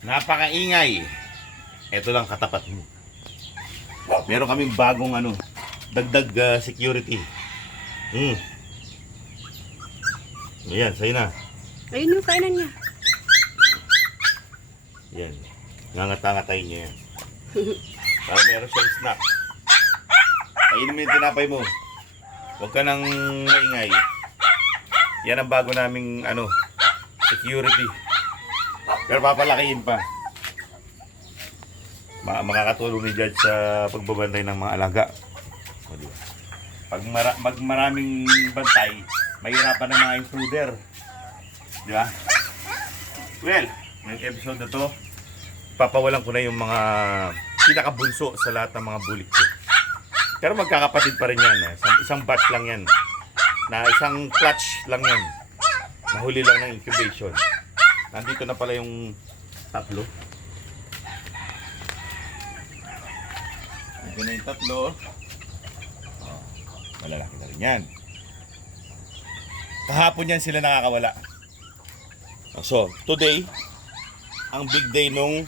Napakaingay. Ito lang katapat mo. Meron kaming bagong dagdag security. Ayan, sa'yo na. Ayun yung kainan niya. Yan. Ngangat-ngatay niya yan. Para meron siyang snack. Kainin mo yung tinapay mo. Huwag ka nang maingay. Yan ang bago naming security. Pero papalakihin pa. Makakatulong ni Judge sa pagbabantay ng mga alaga. O, diba? Pag maraming bantay, mahirapan ng mga intruder. Di ba? Well, ngayong episode na to, papawalan ko na yung mga pinakabunso sa lahat ng mga bulik ko. Pero magkakapatid pa rin yan. Isang batch lang yan. Na isang clutch lang yan. Nahuli lang ng incubation. Nandito na pala yung tatlo. Nandito na yung tatlo. Oh, malalaki na rin yan. Kahapon yan sila nakakawala. So, today, ang big day nung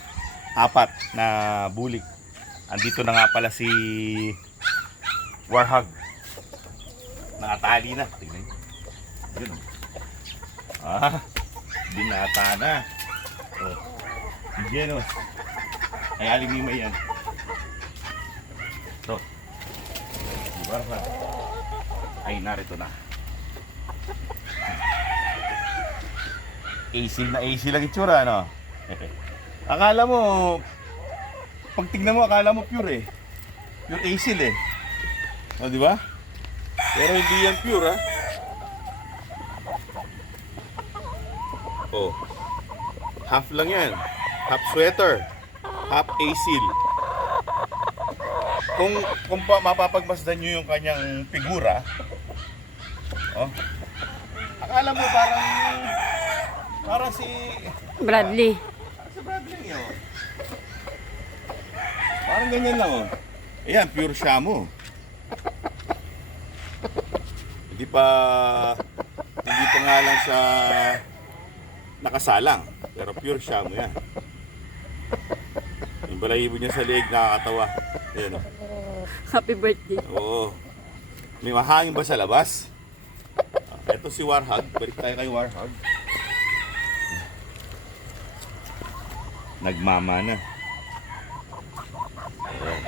apat na bulik. Andito na nga pala si Warhog. Nakatali na. Tingnan nyo. Yun. Binata na. Oh. Diyan o. Ay, alimimay yan. So. Si Warhog. Ay, narito na. AC lang itsura, no? Akala mo, pag tignan mo, akala mo pure eh. Pure AC eh. O, di ba? Pero hindi yan pure, ha? Oh. Half lang yan. Half sweater. Half AC. Kung mapapagmasdan nyo yung kanyang figura, oh, akala mo parang si Bradley. Si Bradley yun. Parang ganyan lang, oh. Ayan, pure Shamu. Hindi pa nga lang siya nakasalang. Pero pure Shamu yan. Yung balahibo niya sa leeg nakakatawa. Ayan, oh. Happy birthday. Oo. May mahangin ba sa labas? Ito si Warhog. Balik tayo kay Warhog. Nagmama na. Ayan.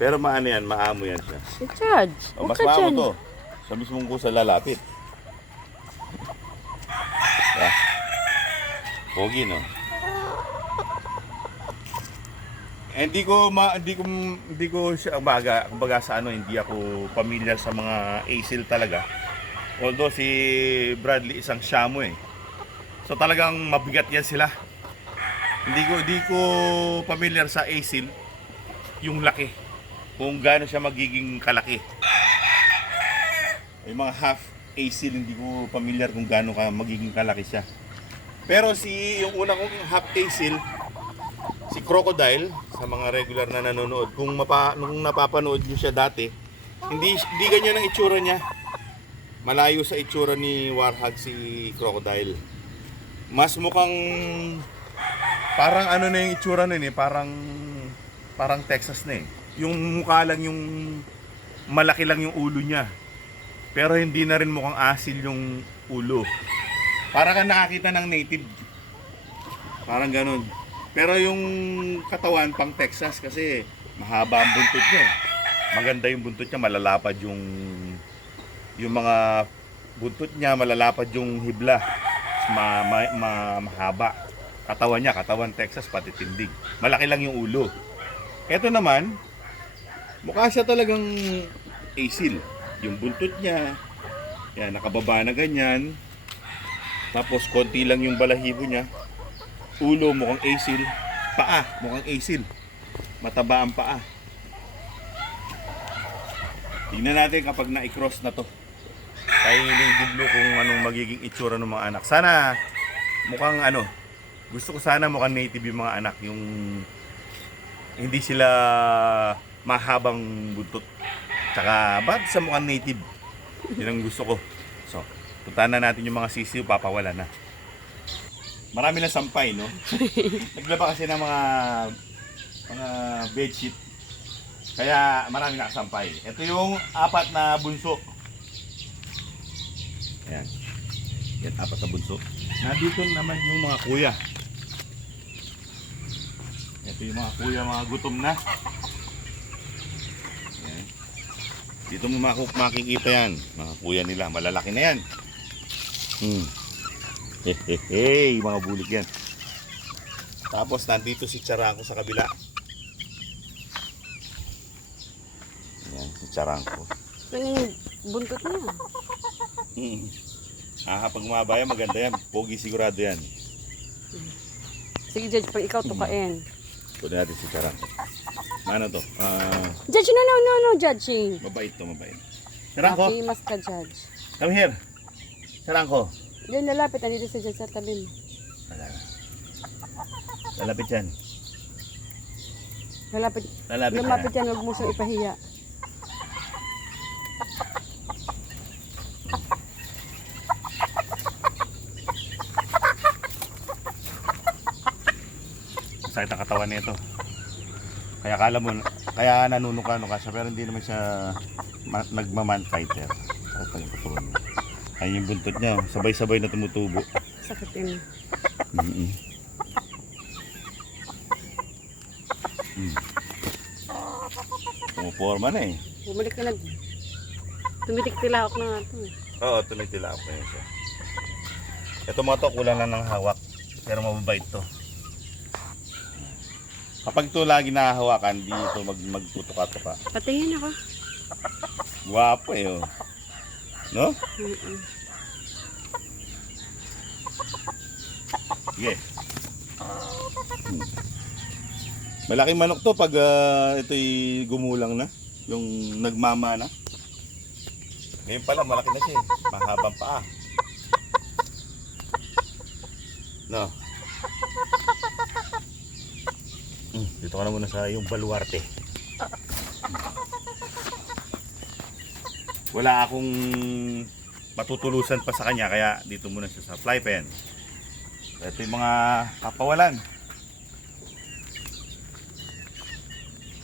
Pero maamo yan siya. Si Judge. O, mas Huwag ka maamo dyan. to. Sa mismong kusa lalapit. Yeah. Pogi, no? Hindi ko siya kumbaga sa hindi ako pamilyar sa mga ASIL talaga. Although si Bradley isang Shamu eh. So talagang mabigat yan sila. Hindi ko pamilyar sa ASIL yung laki. Kung gaano siya magiging kalaki. Yung mga half ASIL hindi ko pamilyar kung gaano magiging kalaki siya. Pero yung una kong half ASIL, si Crocodile, sa mga regular na nanonood, nung napapanood niyo siya dati, hindi ganyan ang itsura niya. Malayo sa itsura ni Warhog si Crocodile. Mas mukhang parang na yung itsura nun eh, parang Texas na eh. Yung mukha lang yung malaki lang yung ulo niya. Pero hindi na rin mukhang asil yung ulo. Para kang nakakita ng native. Parang ganun. Pero yung katawan pang Texas kasi mahaba ang buntot niya. Maganda yung buntot niya, malalapad yung mga buntot niya, malalapad yung hibla. Mahaba. Katawan Texas pati tindig. Malaki lang yung ulo. Ito naman, mukha siya talagang ASIL. Yung buntot niya, yan, nakababa na ganyan. Tapos konti lang yung balahibo niya. Ulo mukhang ASIL. Paa mukhang ASIL. Mataba ang paa. Tingnan natin kapag na-cross na to. Kay Lady Blue kung anong magiging itsura ng mga anak. Sana mukhang gusto ko sana mukhang native yung mga anak. Yung hindi sila mahabang buntot. Tsaka bakit sa mukhang native? Yun ang gusto ko. So, puntahan na natin yung mga sisiw, papawala na. Marami na sampay, no? Naglaba kasi ng mga bedsheet. Kaya marami nakasampay. Ito yung 4 na bunso. Ayan. Yan, 4 na bunso. Nandito naman yung mga kuya. Ito yung mga kuya, mga gutom na. Ayan. Dito mo makikita yan. Mga kuya nila, malalaki na yan. Hey, mga bulik yan. Tapos nandito si Charangko sa kabila. Ayan, si Charangko. Ano yung buntot niya? Kapag umabaya, maganda yan. Pogi sigurado yan. Sige, Judge, pag ikaw tukain. Pwede natin si Charangko. Ano to? Judge, no, judging. Mabait to, mabait. Charangko, Happy mas ka, Judge. come here. Charangko. Diyan, lalapit. Nandito si Judge sa tabi mo. Lalapit yan. Lalapit. Lalapit Lumapit yan. yan, huwag mo siyang ipahiya. Sakit ang katawan nito. Kaya kala mo, kaya nanunuka-nuka siya, pero hindi naman siya nagmaman fighter. Ayun yung buntot niya, sabay-sabay na tumutubo. Sakit yun. Pumuporma na eh. Bumalik ka na. Tumitik-tilahok na nga ito eh. Oo, tumitilak na yun siya. Ito mga to, kulang lang ng hawak. Pero mababait to. Kapag ito lagi nahahawakan, di ito magtutuka-tuka. Patingin ako. Guwapo eh oh. No? Sige. Malaking manok to pag ito'y gumulang na. Yung nagmama na. Ngayon pala malaki na siya eh. Mahabang paa. No. Dito ka na muna sa yung baluarte. Wala akong matutulusan pa sa kanya kaya dito muna siya sa fly pen. Ito yung mga kapawalan.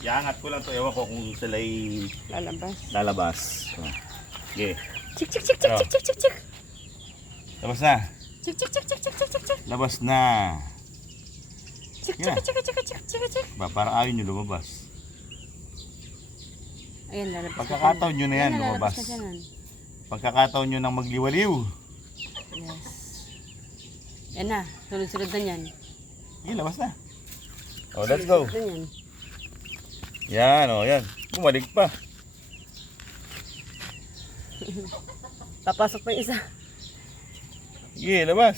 Iangat ko lang to, ewan ko kung sila'y Lalabas. lalabas. Okay. Chik, chik, chik, chik, chik, chik, chik, chik. Labas na. Chik, chik, chik, chik, chik, chik, chik, chik. Labas na. Chik, Yeah. chik, chik, chik, chik, chik, chik. Parang ayaw nyo lumabas. Ayan, lalabas. Pagkakataon nyo na yan, lalabas lumabas. na siya nun. Pagkakataon nyo nang magliwaliw. Yes. Yan na, sunod-sunod na yan. Sige, labas na. Oh, let's go. Sunod na yan. Yan, oh, yan. Bumalik pa. Papasok pa yung isa. Sige, labas.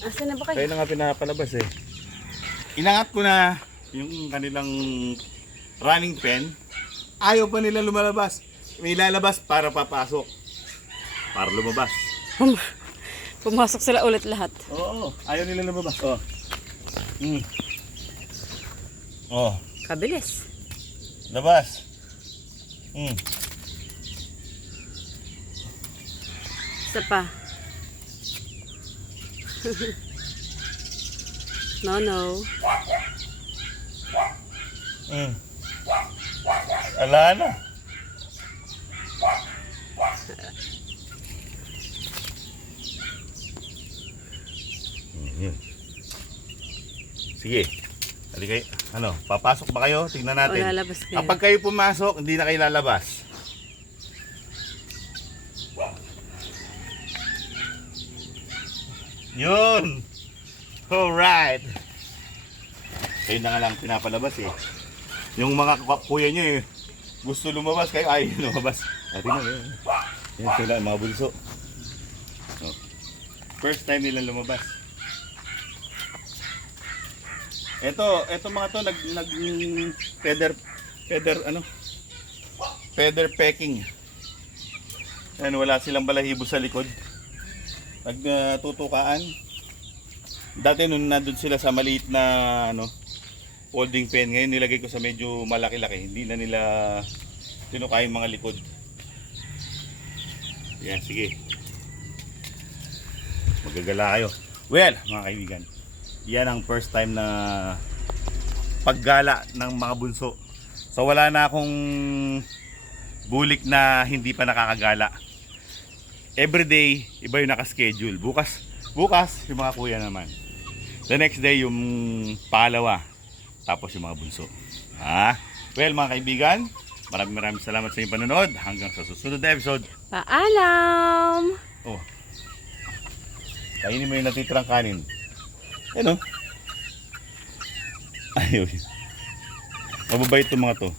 Asa na ba kayo? Kayo na nga pinapalabas eh. Inangat ko na yung kanilang running pen. Ayaw pa nila lumalabas. May lalabas para papasok. Para lumabas. Pumasok sila ulit lahat. Oo, ayaw nila lumabas. Oh. Oh, Kabilis. labas. Isa pa. No. Ala na. Sige. Halika, ano, papasok ba kayo? Tingnan O, natin. lalabas kayo. Kapag kayo pumasok, hindi na kayo lalabas. Yun! Alright! Kayo na nga lang pinapalabas eh. Yung mga kuya nyo eh, gusto lumabas, kayo ayaw lumabas. Tingnan mo. Yan sila, mga bulso. Oh. First time nilang lumabas. Ito mga to nag feather pecking. Ayan, wala silang balahibo sa likod. Nagtutukaan. Dati nung nandun sila sa maliit na folding pen, ngayon nilagay ko sa medyo malaki-laki. Hindi na nila tinukay yung mga likod. Yan, sige. Magagala kayo. Well, mga kaibigan, yan ang first time na paggala ng mga bunso. So wala na akong bulik na hindi pa nakakagala. Everyday, iba yung nakaschedule. Bukas yung mga kuya naman. The next day, yung pangalawa. Tapos yung mga bunso. Well, mga kaibigan, maraming salamat sa inyong panonood. Hanggang sa susunod na episode. Paalam! Oh. Kainin mo yung natitirang kanin. Ano? Ayun. Mababait itong mga to.